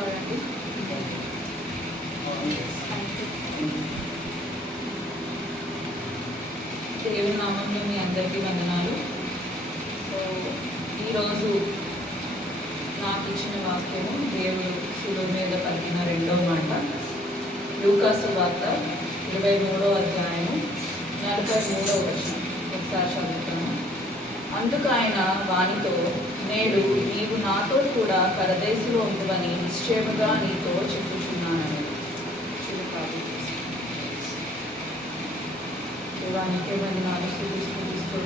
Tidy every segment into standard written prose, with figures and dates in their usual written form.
Lord. దేవుని నామంలో మీ అందరికీ వందనాలు. సో ఈరోజు నాకు ఇచ్చిన వాక్యము దేవుడు శిలువ మీద పలికిన రెండో మాట, లూకా సువార్త 23వ అధ్యాయము 43వ వచనం. ఒకసారి చదువుతాను. అందుకు ఆయన వానితో, నేడు నీవు నాతో కూడా పరదేశంలో ఉండువని నిశ్చయముగా నీతో చెప్పుచున్నానని. దేవానికి వందనాలు, స్తుతిస్తూ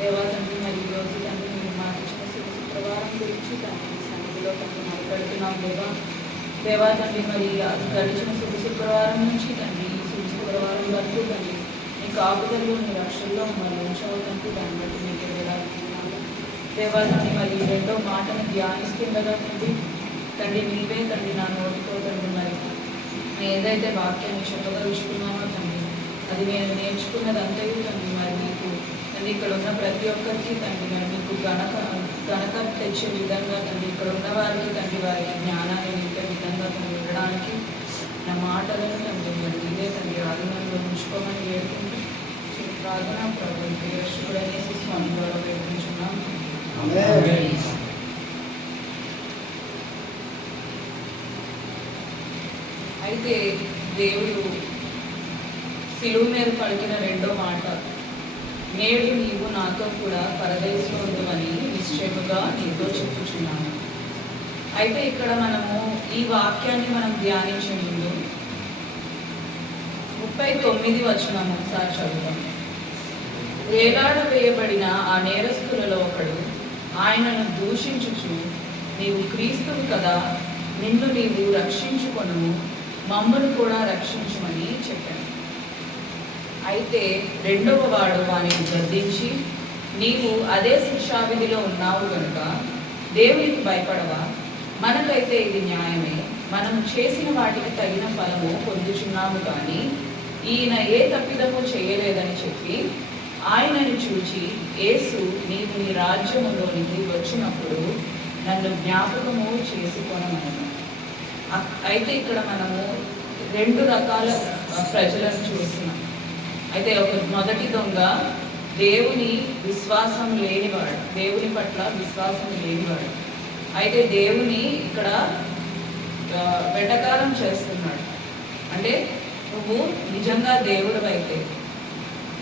దేవా తండ్రి, మరి ఈరోజు తండ్రి మీరు మార్చిన శుక్రవారం గురించి తండ్రి సన్నిధిలో తండ్రి మాట్లాడుతున్నాం. దేవా తండ్రి, మరి గడిచిన శుక్రవారం నుంచి తండ్రి ఈ శుక్రవారం వరకు తండ్రి నీ కాపుదలు నీ రక్షణలో మరి ఉంచవతంటూ దాన్ని బట్టి మీకు ఎదురాడుతున్నాను. దేవా తండ్రి, మరి రెండో మాటను ధ్యానిస్తుండగా తండ్రి నీవే తండ్రి నా నోటితో తండ్రి మరి ఏదైతే వాక్యాన్ని చెప్పదలుచుకున్నానో తండ్రి అది నేను నేర్చుకున్నదంతయు తండ్రి మరి మీకు తండ్రి ఇక్కడ ఉన్న ప్రతి ఒక్కరికి తండ్రి మరి మీకు ఘనత తెచ్చే విధంగా తండ్రి ఇక్కడ ఉన్న వారికి తండ్రి వారి జ్ఞానాన్ని నింపే విధంగా తండ్రి ఉండడానికి నా మాటలను తండ్రి మరి ఇదే తండ్రి ఆధీనంలో ఉంచుకోమని వేడుకుంటూ ప్రార్థన ప్రభు యేసుక్రీస్తు స్వామి ద్వారా వేడుకుంటున్నాం. అయితే దేవుడు శిలువ మీద పలికిన రెండో మాట, నేడు నీవు నాతో కూడా పరదేశంలో ఉండువని నిశ్చయముగా నీతో చెప్పుచున్నాను. అయితే ఇక్కడ మనము ఈ వాక్యాన్ని మనం ధ్యానించే ముందు 39వ వచనం ఒకసారి చదువుతాం. వేలాడ వేయబడిన ఆ నేరస్తులలో ఒకడు ఆయనను దూషించుచు, నీవు క్రీస్తువు కదా, నిన్ను నీవు రక్షించుకొను, మమ్మను కూడా రక్షించుమని చెప్పాను. అయితే రెండవ వాడు వానిని గద్దించి, నీవు అదే శిక్షావిధిలో ఉన్నావు కనుక దేవునికి భయపడవా? మనకైతే ఇది న్యాయమే, మనం చేసిన వాటికి తగిన ఫలము పొందుచున్నాము కానీ ఈయన ఏ తప్పిదము చేయలేదని చెప్పి ఆయనను చూచి, యేసు నీవు నీ రాజ్యములోనికి వచ్చినప్పుడు నన్ను జ్ఞాపకము చేసుకొనమనను. అయితే ఇక్కడ మనము రెండు రకాల ప్రజలను చూస్తున్నాం. అయితే ఒక మొదటి దొంగ దేవుని విశ్వాసం లేనివాడు, దేవుని పట్ల విశ్వాసం లేనివాడు. అయితే దేవుని ఇక్కడ వెటకారం చేస్తున్నాడు. అంటే నువ్వు నిజంగా దేవుడు అయితే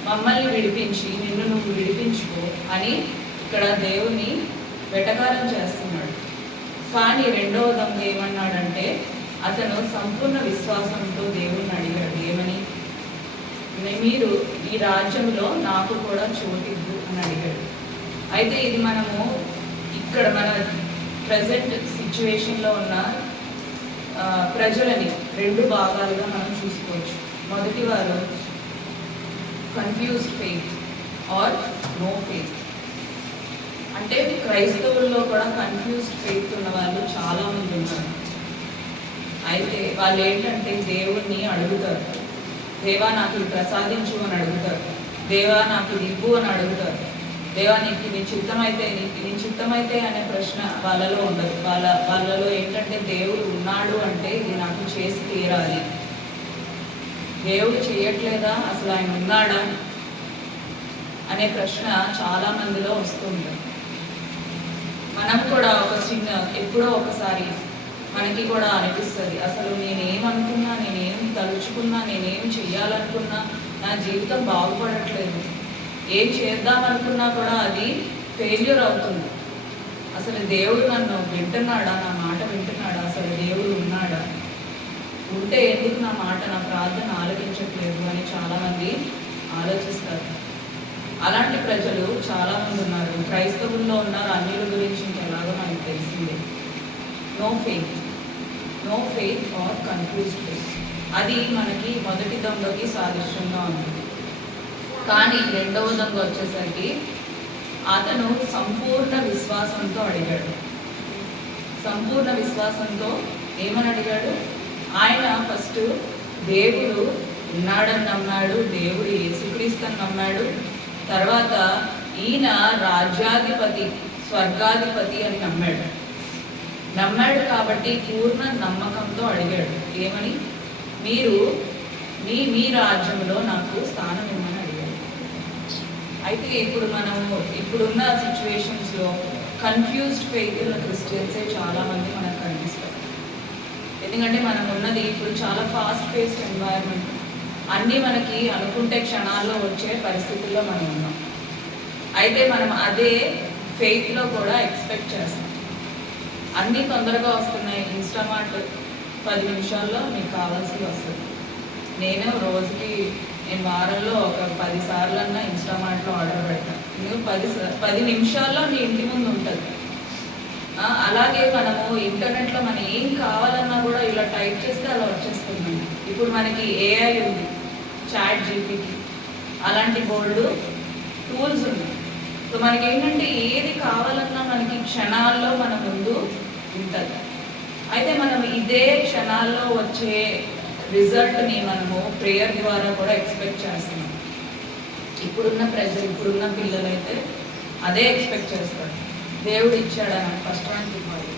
మమ్మల్ని విడిపించి నిన్ను నువ్వు విడిపించుకో అని ఇక్కడ దేవుని వెటకారం చేస్తున్నాడు. కానీ రెండవ దొంగ ఏమన్నాడంటే, అతను సంపూర్ణ విశ్వాసంతో దేవుణ్ణి అడిగాడు. ఏమని? మీరు ఈ రాజ్యంలో నాకు కూడా చోటిద్దు అని అడిగాడు. అయితే ఇది మనము ఇక్కడ మన ప్రజెంట్ సిచ్యువేషన్లో ఉన్న ప్రజలని రెండు భాగాలుగా మనం చూసుకోవచ్చు. మొదటి వారు confused faith or no faith. అంటే క్రైస్తవుల్లో కూడా కన్ఫ్యూజ్డ్ ఫెయిత్ ఉన్న వాళ్ళు చాలామంది ఉన్నారు. అయితే వాళ్ళు ఏంటంటే దేవుణ్ణి అడుగుతారు, దేవా నాకు ఇది ప్రసాదించు అని అడుగుతారు, దేవా నాకు ఇది ఇవ్వు అని అడుగుతారు, దేవా నీకు నీ చిత్తమైతే అనే ప్రశ్న వాళ్ళలో ఉండదు. వాళ్ళలో ఏంటంటే దేవుడు ఉన్నాడు అంటే ఇది నాకు చేసి తీరాలి, దేవుడు చేయట్లేదా, అసలు ఆయన ఉన్నాడా అనే ప్రశ్న చాలా మందిలో వస్తుంటుంది. మనం కూడా ఎప్పుడో ఒకసారి మనకి కూడా అనిపిస్తుంది, అసలు నేనేమనుకున్నా, నేనేం తలుచుకున్నా, నేనేం చెయ్యాలనుకున్నా నా జీవితం బాగుపడట్లేదు, ఏం చేద్దామనుకున్నా కూడా అది ఫెయిల్యూర్ అవుతుంది. అసలు దేవుడు నన్ను వింటున్నాడా, నా మాట వింటున్నాడా, అసలు దేవుడు ఉన్నాడా, ఉంటే ఎందుకు నా మాట నా ప్రార్థన ఆలకించట్లేదు అని చాలామంది ఆలోచిస్తారు. అలాంటి ప్రజలు చాలామంది ఉన్నారు. క్రైస్తవుల్లో ఉన్నారు, అన్యుల గురించి ఇంకెలాగో మనకు తెలిసిందే. No faith or confused faith. అది మనకి మొదటి దొంగకి సాదృశ్యంగా ఉంటుంది. కానీ రెండవ దొంగ వచ్చేసరికి అతను సంపూర్ణ విశ్వాసంతో అడిగాడు. సంపూర్ణ విశ్వాసంతో ఏమని అడిగాడు? ఆయన ఫస్ట్ దేవుడు ఉన్నాడని నమ్మాడు, దేవుడు యేసుక్రీస్తుని నమ్మాడు. తర్వాత ఈయన రాజ్యాధిపతి, స్వర్గాధిపతి అని నమ్మాడు. నమ్మాడు కాబట్టి పూర్ణ నమ్మకంతో అడిగాడు. ఏమని? మీరు మీ రాజ్యంలో నాకు స్థానం ఇవ్వమని అడిగాడు. అయితే ఇప్పుడున్న సిచ్యువేషన్స్లో కన్ఫ్యూజ్డ్ ఫెయిత్ ఉన్న క్రిస్టియన్సే చాలామంది మనకు కనిపిస్తారు. ఎందుకంటే మనం ఉన్నది ఇప్పుడు చాలా ఫాస్ట్ పేస్డ్ ఎన్వైరన్మెంట్. అన్నీ మనకి అనుకుంటే క్షణాల్లో వచ్చే పరిస్థితుల్లో మనం ఉన్నాం. అయితే మనం అదే ఫెయిత్లో కూడా ఎక్స్పెక్ట్ చేస్తాం. అన్నీ తొందరగా వస్తున్నాయి. ఇన్స్టామార్ట్ 10 నిమిషాల్లో మీకు కావాల్సింది వస్తుంది. నేను వారంలో ఒక 10 సార్లు అన్నా ఇన్స్టామార్ట్లో ఆర్డర్ పెడతాను. నువ్వు 10 నిమిషాల్లో నీ ఇంటి ముందు ఉంటుంది. అలాగే మనము ఇంటర్నెట్లో మనం ఏం కావాలన్నా కూడా ఇలా టైప్ చేస్తే అలా వచ్చేస్తుంది. ఇప్పుడు మనకి AI ఉంది, చాట్ జీపీటీ, అలాంటి బోల్డ్ టూల్స్ ఉన్నాయి. సో మనకి ఏంటంటే ఏది కావాలన్నా మనకి క్షణాల్లో మన ముందు ఉంటుంది. అయితే మనం ఇదే క్షణాల్లో వచ్చే రిజల్ట్ని మనము ప్రేయర్ ద్వారా కూడా ఎక్స్పెక్ట్ చేస్తున్నాం. ఇప్పుడున్న పిల్లలు అయితే అదే ఎక్స్పెక్ట్ చేస్తారు. దేవుడు ఇచ్చాడా నాకు ఫస్ట్ ర్యాంక్ ఇవ్వాలి,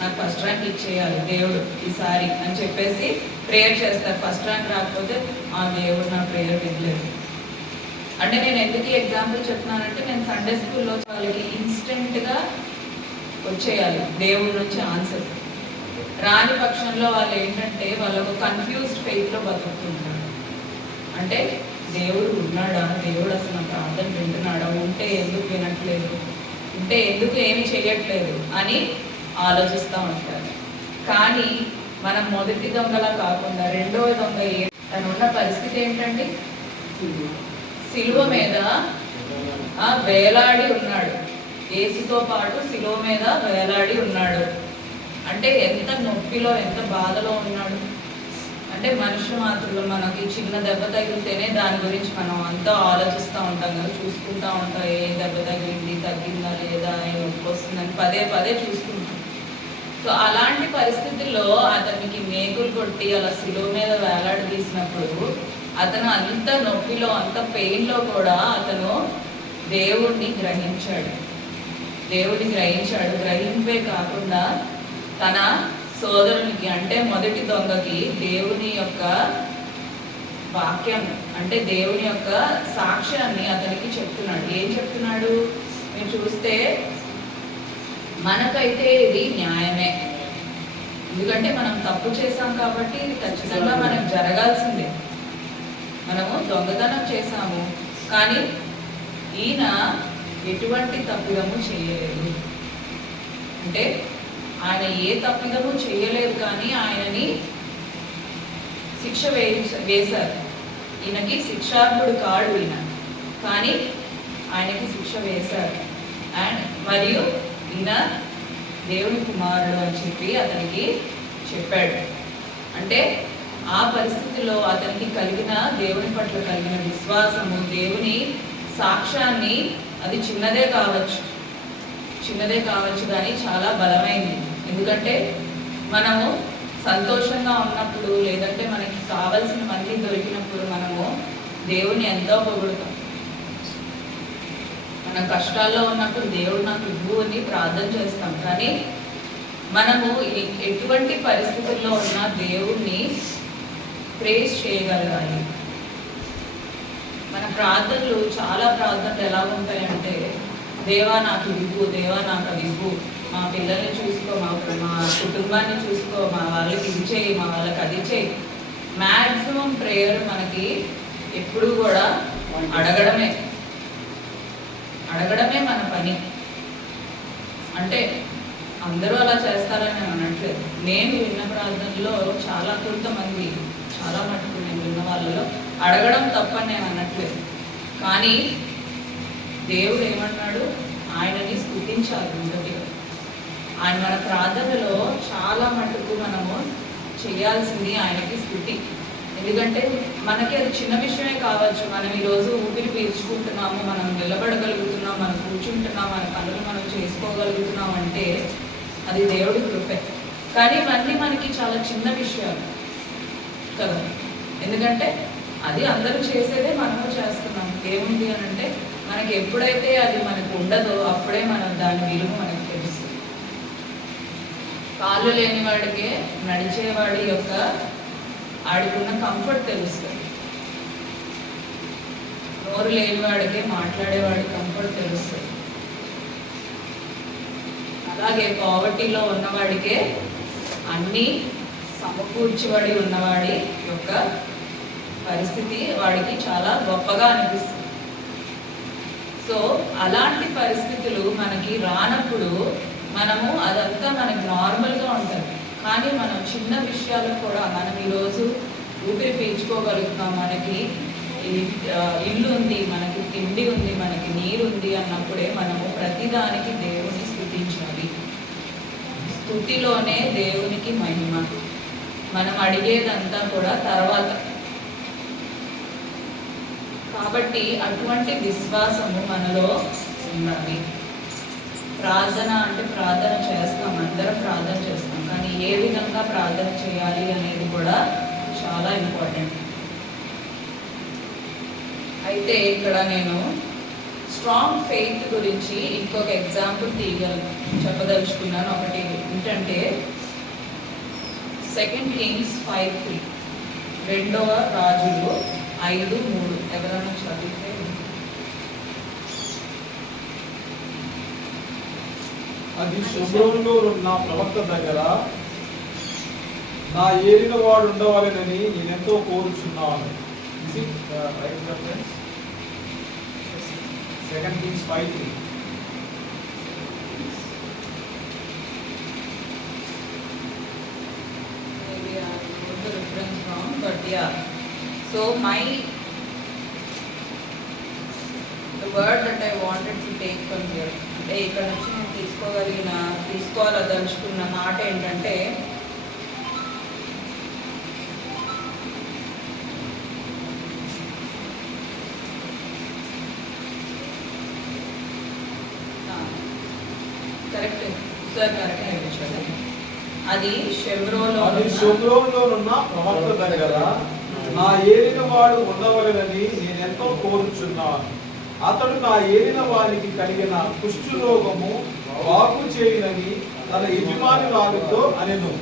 నాకు ఫస్ట్ ర్యాంక్ ఇచ్చేయాలి దేవుడు ఈసారి అని చెప్పేసి ప్రేయర్ చేస్తారు. ఫస్ట్ ర్యాంక్ రాకపోతే దేవుడు నా ప్రేయర్ వినలేదు. అంటే నేను ఎందుకు ఎగ్జాంపుల్ చెప్తున్నానంటే, నేను సండే స్కూల్లో వాళ్ళకి ఇన్స్టెంట్గా వచ్చేయాలి దేవుడి నుంచి ఆన్సర్. రాని పక్షంలో వాళ్ళు ఏంటంటే వాళ్ళకు కన్ఫ్యూజ్డ్ ఫెయిత్లో బతుకుతుంటారు. అంటే దేవుడు ఉన్నాడా, దేవుడు అసలు నా ప్రార్థన వింటున్నాడా, ఉంటే ఎందుకు వినట్లేదు, ఉంటే ఎందుకు ఏమి చేయట్లేదు అని ఆలోచిస్తూ ఉంటారు. కానీ మనం మొదటి దొంగలా కాకుండా రెండవ దొంగ తను ఉన్న పరిస్థితి ఏంటండి? సిలువ మీద వేలాడి ఉన్నాడు. యేసుతో పాటు సిలువ మీద వేలాడి ఉన్నాడు. అంటే ఎంత నొప్పిలో, ఎంత బాధలో ఉన్నాడు. అంటే మనుషుల మాత్రంలో మనకి చిన్న దెబ్బ తగిలితేనే దాని గురించి మనం అంతా ఆలోచిస్తూ ఉంటాం కదా, చూసుకుంటూ ఉంటాం. ఏ దెబ్బ తగిలింది, తగ్గిందా లేదా, నొప్పి వస్తుందని పదే చూసుకుంటాం. సో అలాంటి పరిస్థితుల్లో అతనికి మేకులు కొట్టి అలా సిలువ మీద వేలాడి తీసినప్పుడు అతను అంత నొప్పిలో, అంత పెయిన్లో కూడా అతను దేవుణ్ణి గ్రహించాడు. గ్రహింపే కాకుండా తన సోదరునికి, అంటే మొదటి దొంగకి దేవుని యొక్క వాక్యం, అంటే దేవుని యొక్క సాక్ష్యాన్ని అతనికి చెప్తున్నాడు. ఏం చెప్తున్నాడు? మీరు చూస్తే మనకైతే ఇది న్యాయమే, ఎందుకంటే మనం తప్పు చేసాం కాబట్టి ఇది ఖచ్చితంగా మనకు జరగాల్సిందే. మనము దొంగతనం చేశాము, కానీ ఈయన ఎటువంటి తప్పిదము చేయలేదు. అంటే ఆయన ఏ తప్పిదము చేయలేదు, కానీ ఆయనని శిక్ష వేశారు. ఈయనకి శిక్షార్హుడు కాడు ఈయన, కానీ ఆయనకి శిక్ష వేశారు. అండ్ మరియు ఈయన దేవుని కుమారుడు అని చెప్పి అతనికి చెప్పాడు. అంటే ఆ పరిస్థితిలో అతనికి కలిగిన దేవుని పట్ల కలిగిన విశ్వాసము, దేవుని సాక్ష్యాన్ని, అది చిన్నదే కావచ్చు కానీ చాలా బలమైంది. ఎందుకంటే మనము సంతోషంగా ఉన్నప్పుడు, లేదంటే మనకి కావలసిన మంది దొరికినప్పుడు మనము దేవుని ఎంతో పొగుడుతాం. మన కష్టాల్లో ఉన్నప్పుడు దేవుడు నాకు ఇవ్వు అని ప్రార్థన చేస్తాం. కానీ మనము ఎటువంటి పరిస్థితుల్లో ఉన్నా దేవుణ్ణి ప్రేస్ చేయగలగాలి. మన ప్రార్థనలు, చాలా ప్రార్థనలు ఎలా ఉంటాయంటే, దేవా నాకు ఇవ్వు, దేవా నాకు అది ఇవ్వు, మా పిల్లల్ని చూసుకో, మా కుటుంబాన్ని చూసుకో, మా వాళ్ళకి ఇది చేయి, మా వాళ్ళకి అది చేయి. మ్యాక్సిమం ప్రేయర్ మనకి ఎప్పుడూ కూడా అడగడమే మన పని. అంటే అందరూ అలా చేస్తారని నేను అనట్లేదు. నేను విన్న ప్రార్థనలో కొంతమంది, చాలా మటుకు నేను విన్న వాళ్ళలో అడగడం తప్పని నేను అనట్లేదు. కానీ దేవుడు ఏమన్నాడు? ఆయనని స్తుతించాలి. మొదటిగా ఆయన మన ప్రార్థనలో చాలా మటుకు మనము చేయాల్సింది ఆయనకి స్తుతి. ఎందుకంటే మనకి అది చిన్న విషయమే కావచ్చు. మనం ఈరోజు ఊపిరి పీల్చుకుంటున్నాము, మనం నిలబడగలుగుతున్నాం, మనం కూర్చుంటున్నాం, మన పనులు మనం చేసుకోగలుగుతున్నాం అంటే అది దేవుడి కృపే. కానీ ఇవన్నీ మనకి చాలా చిన్న విషయాలు కదా. ఎందుకంటే అది అందరూ చేసేదే మనము చేస్తున్నాం. ఏముంది అని అంటే, మనకి ఎప్పుడైతే అది మనకు ఉండదో అప్పుడే మనం దాని విలువ మనకు తెలుస్తుంది. కాళ్ళు లేని వాడికే నడిచేవాడి యొక్క ఆడికున్న కంఫర్ట్ తెలుస్తుంది. నోరు లేని వాడికే మాట్లాడేవాడి కంఫర్ట్ తెలుస్తుంది. అలాగే పావర్టీలో ఉన్నవాడికే అన్నీ సమకూర్చిబడి ఉన్నవాడి యొక్క పరిస్థితి వాడికి చాలా గొప్పగా అనిపిస్తుంది. సో అలాంటి పరిస్థితులు మనకి రానప్పుడు మనము అదంతా మనకి నార్మల్గా ఉంటుంది. కానీ మనం చిన్న విషయాలకు కూడా మనం ఈరోజు ఊపిరి పీల్చుకోగలుగుతాం, మనకి ఇల్లు ఉంది, మనకి తిండి ఉంది, మనకి నీరు ఉంది అన్నప్పుడే మనము ప్రతిదానికి దేవుని స్తుతించాలి. స్తుతిలోనే దేవునికి మహిమ. మనం అడిగేదంతా కూడా తర్వాత. కాబట్టి అటువంటి విశ్వాసము మనలో ఉండాలి. ప్రార్థన అంటే ప్రార్థన చేస్తాం, అందరం ప్రార్థన చేస్తాం, కానీ ఏ విధంగా ప్రార్థన చేయాలి అనేది కూడా చాలా ఇంపార్టెంట్. అయితే ఇక్కడ నేను స్ట్రాంగ్ ఫెయిత్ గురించి ఇంకొక ఎగ్జాంపుల్ చెప్పదలుచుకున్నాను. ఒకటి ఏంటంటే 2 Kings 5:3, 2వ రాజులు 5:3. ఎవరైనా చదివితే అది శుభ్రంలో ఉన్న ప్రవక్త దగ్గర నా ఏలిన వాడు ఉండవాలని నేనెంతో కోరుచున్నాను. 2 Kings 5:3. maybe I wrote the reference wrong, but yeah. So the word that I wanted to take from here, అంటే ఇక్కడ నుంచి నేను తీసుకోవాలదలుచుకున్న మాట ఏంటంటే, కరెక్ట్ సార్, కరెక్ట్ అనిపించాలి. అది షెబ్రోన్లో ఉన్న ప్రవక్త దగ్గర నా ఏలిన వాడు ఉండవలెనని నేనెంతో కోరుచున్నాను. అతడు నా ఏలిన వారికి కలిగిన కుష్ఠరోగము బాగు చేయనని తన యజమానురాలితో అనెను.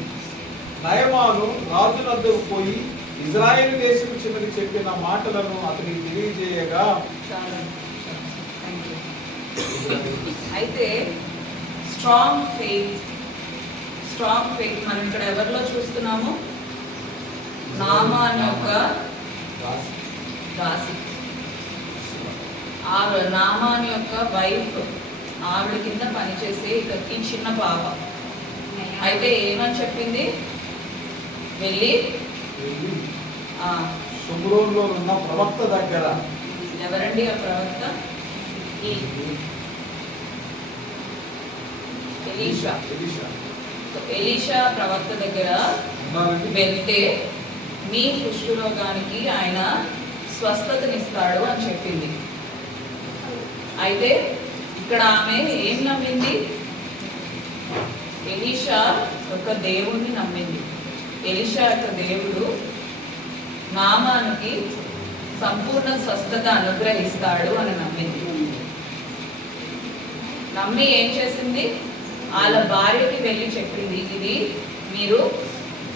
నయమాను రాజు వద్దకు పోయి ఇజ్రాయేల్ దేశపు చివరికి చెప్పిన మాటలను అతనికి తెలియజేయగా. అయితే స్ట్రాంగ్ ఫెయిత్ మనం ఇక్కడ ఎవరిలో చూస్తున్నాము? నామాన్ యొక్క రాశి. నామాన్ యొక్క వైఫ్, ఆవిడ కింద పనిచేసే ఈ చిన్న పాప. అయితే ఏమని చెప్పింది? వెళ్ళి శుభ్రంలో ఉన్న ప్రవక్త దగ్గర. ఎవరండి ఆ ప్రవక్త? ఎలీషా ప్రవక్త దగ్గర వెళ్తే మీ కుష్ఠరోగానికి ఆయన స్వస్థతనిస్తాడు అని చెప్పింది. అయితే ఇక్కడ ఆమె ఏం నమ్మింది? ఎలీషా యొక్క దేవుణ్ణి నమ్మింది. ఎలీషా యొక్క దేవుడు నామానికి సంపూర్ణ స్వస్థత అనుగ్రహిస్తాడు అని నమ్మింది. నమ్మి ఏం చేసింది? వాళ్ళ భార్యకి వెళ్ళి చెప్పింది, ఇది మీరు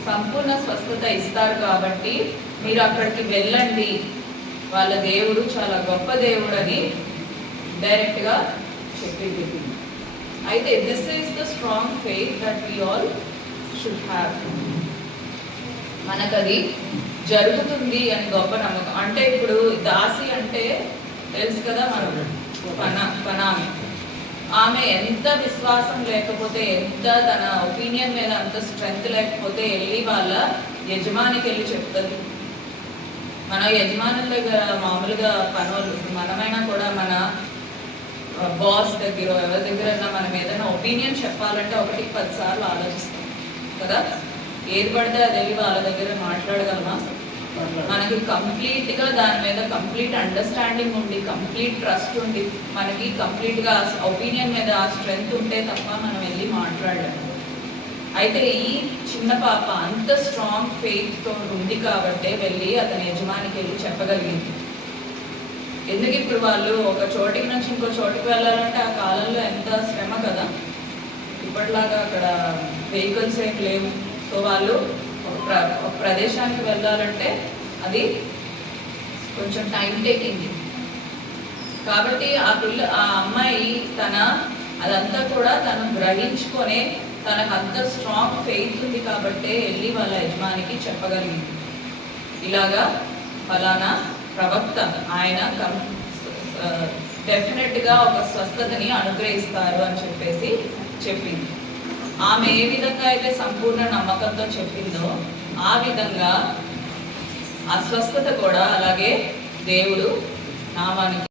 సంపూర్ణ స్వస్థత ఇస్తారు కాబట్టి మీరు అక్కడికి వెళ్ళండి, వాళ్ళ దేవుడు చాలా గొప్ప దేవుడు అని డైరెక్ట్గా చెప్పింది. అయితే this is the strong faith that we all should have. మనకది జరుగుతుంది అని గొప్ప నమ్మకం. అంటే ఇప్పుడు దాసి అంటే తెలుసు కదా, మనం పనామి. ఆమె ఎంత విశ్వాసం లేకపోతే, ఎంత తన ఒపీనియన్ మీద అంత స్ట్రెంగ్త్ లేకపోతే వెళ్ళి వాళ్ళ యజమానికి వెళ్ళి చెప్తుంది. మన యజమానుల దగ్గర మామూలుగా పనులు, మనమైనా కూడా మన బాస్ దగ్గర ఎవరి దగ్గర మనం ఏదైనా ఒపీనియన్ చెప్పాలంటే 1-10 సార్లు ఆలోచిస్తాం కదా. ఏది పడితే అది వెళ్ళి వాళ్ళ దగ్గర మాట్లాడగలమా? మనకి కంప్లీట్గా దాని మీద కంప్లీట్ అండర్స్టాండింగ్ ఉండి, కంప్లీట్ ట్రస్ట్ ఉండి, మనకి కంప్లీట్గా ఒపీనియన్ మీద ఆ స్ట్రెంగ్త్ ఉంటే తప్ప మనం వెళ్ళి మాట్లాడలేము. అయితే ఈ చిన్న పాప అంత స్ట్రాంగ్ ఫెయిత్తో ఉంది కాబట్టే వెళ్ళి అతని యజమానికి వెళ్ళి చెప్పగలిగింది. ఎందుకు ఇప్పుడు వాళ్ళు ఒక చోటికి నుంచి ఇంకో చోటికి వెళ్ళాలంటే ఆ కాలంలో ఎంత శ్రమ కదా. ఇప్పటిలాగా అక్కడ వెహికల్స్ ఏం లేవు. సో వాళ్ళు ఒక ప్రదేశానికి వెళ్ళాలంటే అది కొంచెం టైం టేకింగ్. కాబట్టి ఆ అమ్మాయి అదంతా కూడా తను గ్రహించుకొని తనకు అంత స్ట్రాంగ్ ఫెయిత్ ఉంది కాబట్టి వెళ్ళి వాళ్ళ యజమానికి చెప్పగలిగింది, ఇలాగా ఫలానా ప్రవక్త ఆయన డెఫినెట్గా ఒక స్వస్థతని అనుగ్రహిస్తారు అని చెప్పేసి చెప్పింది. ఆమె ఏ విధంగా అయితే సంపూర్ణ నమ్మకంతో చెప్పిందో ఆ విధంగా అస్వస్థత కూడా అలాగే దేవుడు నామానికి